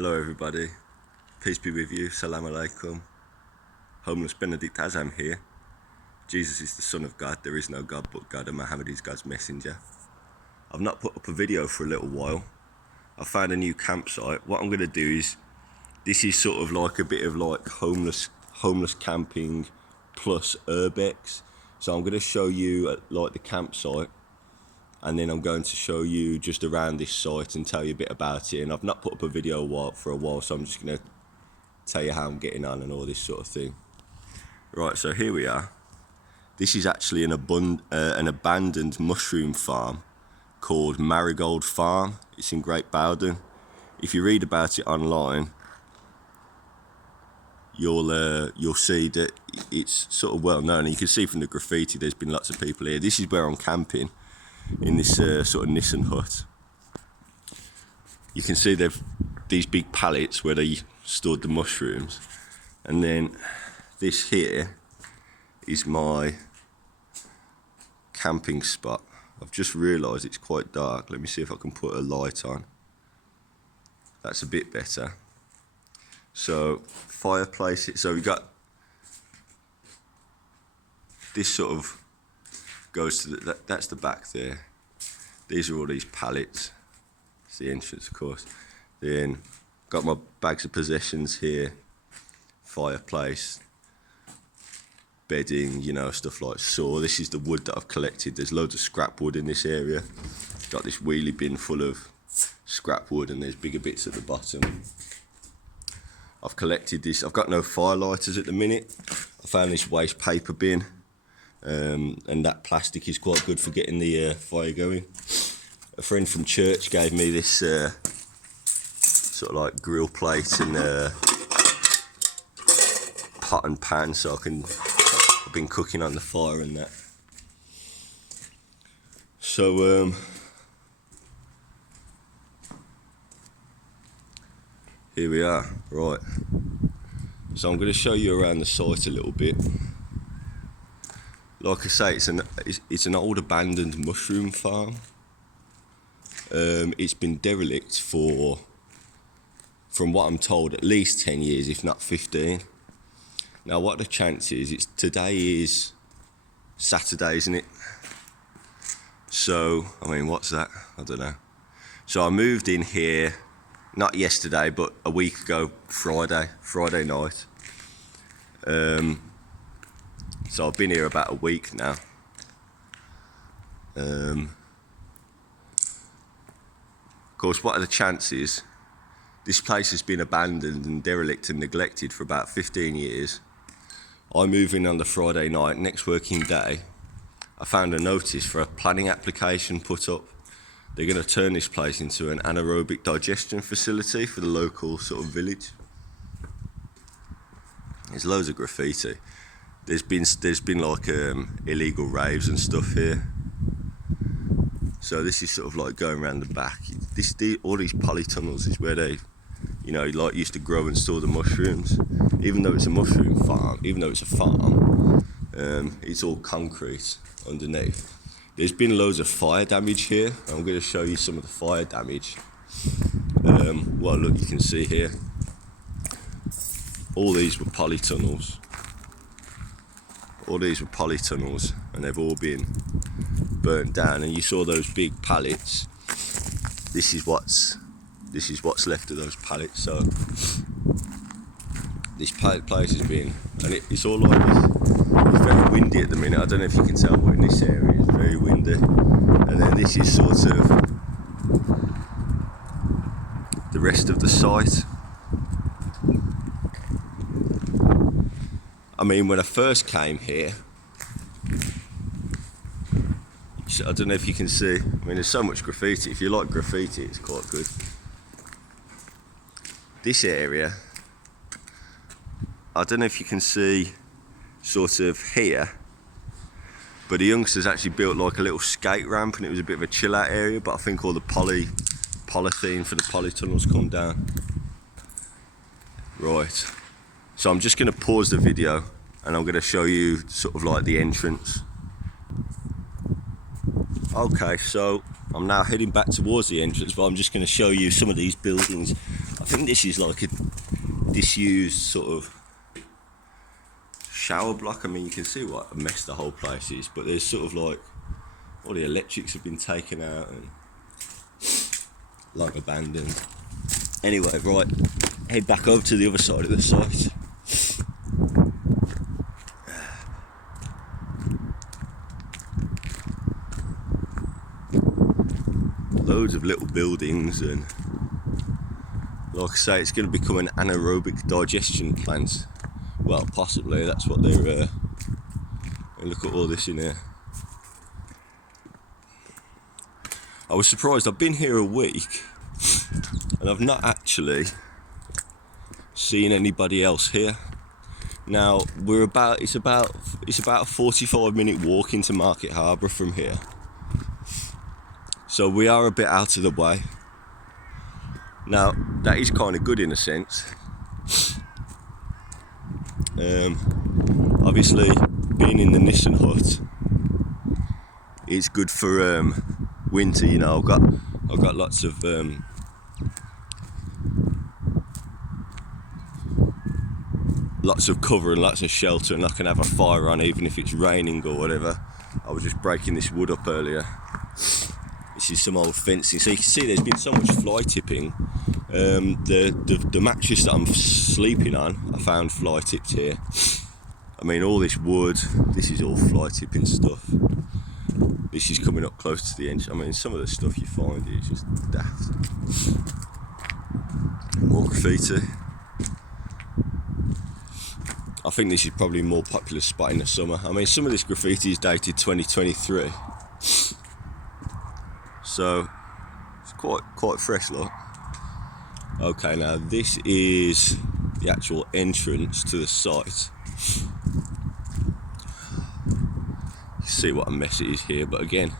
Hello everybody, peace be with you, salam alaikum. Homeless Benedict Azam here. Jesus is the Son of God, there is no God but God, and Muhammad is God's messenger. I've not put up a video for a little while. I found a new campsite. What I'm going to do is, this is sort of like a bit of like homeless camping plus Urbex. So I'm going to show you like the campsite, and then I'm going to show you just around this site and tell you a bit about it. And I've not put up a video for a while, so I'm just going to tell you how I'm getting on and all this sort of thing. Right, so here we are. This is actually an abandoned mushroom farm called Marigold Farm. It's in Great Bowden. If you read about it online, you'll see that it's sort of well known. And you can see from the graffiti there's been lots of people here. This is where I'm camping, in this sort of Nissan hut. You can see they've these big pallets where they stored the mushrooms, and then this here is my camping spot. I've just realised it's quite dark. Let me see if I can put a light on. That's a bit better. So fireplace. So we got this sort of goes to that's the back there. These are all these pallets. It's the entrance, of course. Then got my bags of possessions here. Fireplace, bedding, you know, stuff like saw. This is the wood that I've collected. There's loads of scrap wood in this area. Got this wheelie bin full of scrap wood, and there's bigger bits at the bottom. I've collected this. I've got no firelighters at the minute. I found this waste paper bin. And that plastic is quite good for getting the fire going. A friend from church gave me this sort of like grill plate and pot and pan, so I've been cooking on the fire and that. So here we are. Right, so I'm going to show you around the site a little bit. Like I say, it's an old abandoned mushroom farm. It's been derelict for, from what I'm told, at least 10 years, if not 15. Now, what are the chances? Today is Saturday, isn't it? So, I mean, what's that? I don't know. So I moved in here, not yesterday, but a week ago, Friday night. So I've been here about a week now. Of course, what are the chances? This place has been abandoned and derelict and neglected for about 15 years. I move in on the Friday night, next working day. I found a notice for a planning application put up. They're going to turn this place into an anaerobic digestion facility for the local sort of village. There's loads of graffiti. There's been like illegal raves and stuff here. So this is sort of like going around the back. All these polytunnels is where they, you know, like used to grow and store the mushrooms. Even though it's a mushroom farm, even though it's a farm, it's all concrete underneath. There's been loads of fire damage here. I'm going to show you some of the fire damage. Well, look, you can see here. All these were polytunnels. All these were polytunnels, and they've all been burnt down. And you saw those big pallets. This is what's left of those pallets. So this place has been, and it's all like this. It's very windy at the minute. I don't know if you can tell, but in this area it's very windy. And then this is sort of the rest of the site. I mean, when I first came here, I don't know if you can see, I mean, there's so much graffiti. If you like graffiti, it's quite good. This area, I don't know if you can see sort of here, but the youngsters actually built like a little skate ramp, and it was a bit of a chill out area, but I think all the polythene for the polytunnels come down. Right. So I'm just going to pause the video, and I'm going to show you sort of like the entrance. Okay, so I'm now heading back towards the entrance, but I'm just going to show you some of these buildings. I think this is like a disused sort of shower block. I mean, you can see what a mess the whole place is, but there's sort of like all the electrics have been taken out and like abandoned. Anyway, right, head back over to the other side of the site. Loads of little buildings, and like I say, it's going to become an anaerobic digestion plant. Well, possibly, that's what they're look at all this in here. I was surprised. I've been here a week and I've not actually seen anybody else here. Now it's about a 45-minute walk into Market Harbour from here, so we are a bit out of the way. Now that is kind of good in a sense. Obviously, being in the Nissan hut, it's good for winter. You know, I've got lots of cover and lots of shelter, and I can have a fire on even if it's raining or whatever. I was just breaking this wood up earlier. This is some old fencing, so you can see there's been so much fly tipping. The mattress that I'm sleeping on, I found fly tipped here. I mean, all this wood, this is all fly tipping stuff. This is coming up close to the edge. I mean, some of the stuff you find is just daft. More graffiti. I think this is probably a more popular spot in the summer. I mean, some of this graffiti is dated 2023. So, it's quite fresh look. Okay, now this is the actual entrance to the site. You see what a mess it is here, but again,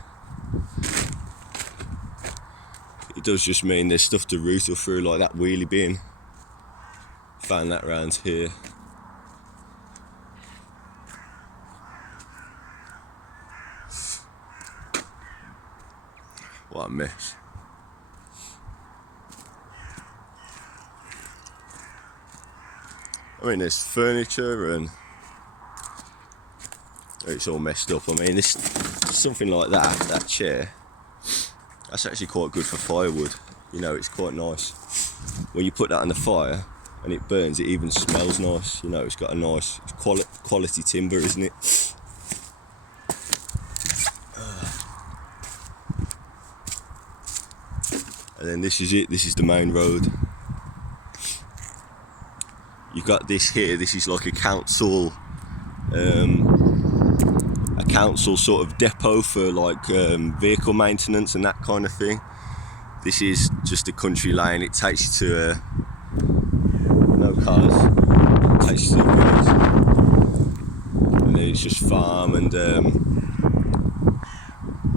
it does just mean there's stuff to rootle through, like that wheelie bin. Found that round here. What a mess. I mean, there's furniture and it's all messed up. I mean, this something like that chair, that's actually quite good for firewood. You know, it's quite nice. When you put that on the fire and it burns, it even smells nice. You know, it's got a nice quality timber, isn't it? And then this is it. This is the main road. You've got this here. This is like a council sort of depot for like vehicle maintenance and that kind of thing. This is just a country lane. It takes you to no cars. It takes you to the village, and then it's just farm. And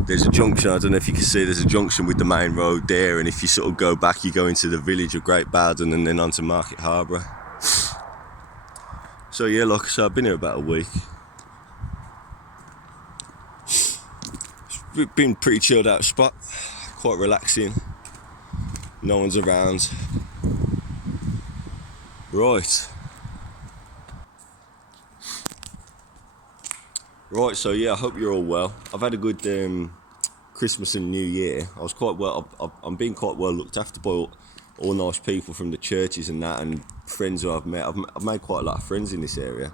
there's a junction. I don't know if you can see. There's a junction with the main road there. And if you sort of go back, you go into the village of Great Bowden and then onto Market Harbour. So yeah, like I said, I've been here about a week. It's been pretty chilled out spot, quite relaxing. No one's around. Right, so yeah, I hope you're all well. I've had a good Christmas and New Year. I was quite well. I'm being quite well looked after by all nice people from the churches and that, and friends who I've met. I've made quite a lot of friends in this area.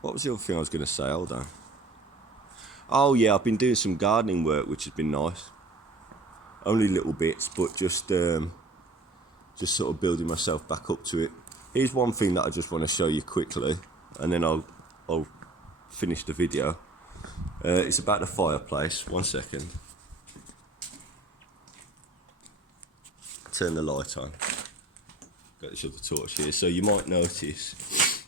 What was the other thing I was going to say? Hold on. Oh yeah, I've been doing some gardening work, which has been nice. Only little bits, but just sort of building myself back up to it. Here's one thing that I just want to show you quickly, and then I'll finish the video. It's about the fireplace. One second. Turn the light on. Got this other torch here. So you might notice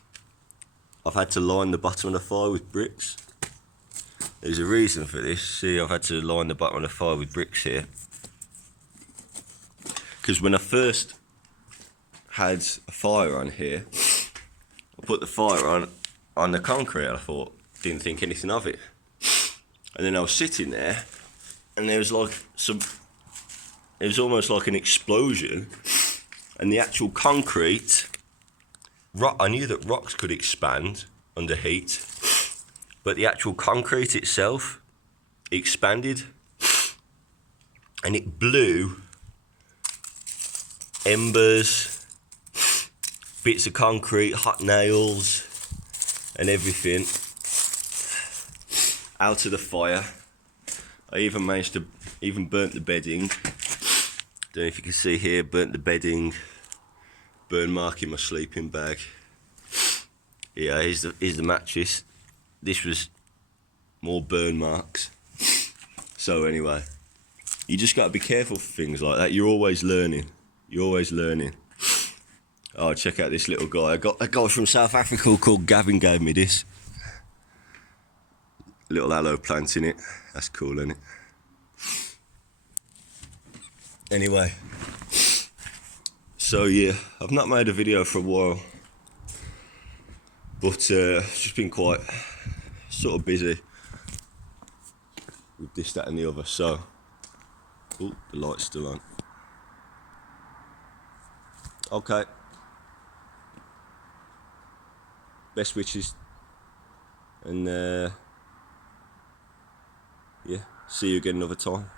I've had to line the bottom of the fire with bricks. There's a reason for this. See, I've had to line the bottom of the fire with bricks here. Because when I first had a fire on here, I put the fire on the concrete. I didn't think anything of it. And then I was sitting there, and there was like some it was almost like an explosion, and the actual concrete, I knew that rocks could expand under heat, but the actual concrete itself expanded, and it blew embers, bits of concrete, hot nails, and everything out of the fire. I even managed to burnt the bedding. Don't know if you can see here, burnt the bedding, burn mark in my sleeping bag. Yeah, here's the mattress. This was more burn marks. So anyway, you just got to be careful for things like that. You're always learning. Oh, check out this little guy. I got a guy from South Africa called Gavin gave me this. Little aloe plant in it. That's cool, isn't it? Anyway, so yeah, I've not made a video for a while, but just been quite sort of busy with this, that and the other, so oh, the light's still on. Okay, best wishes, and yeah, see you again another time.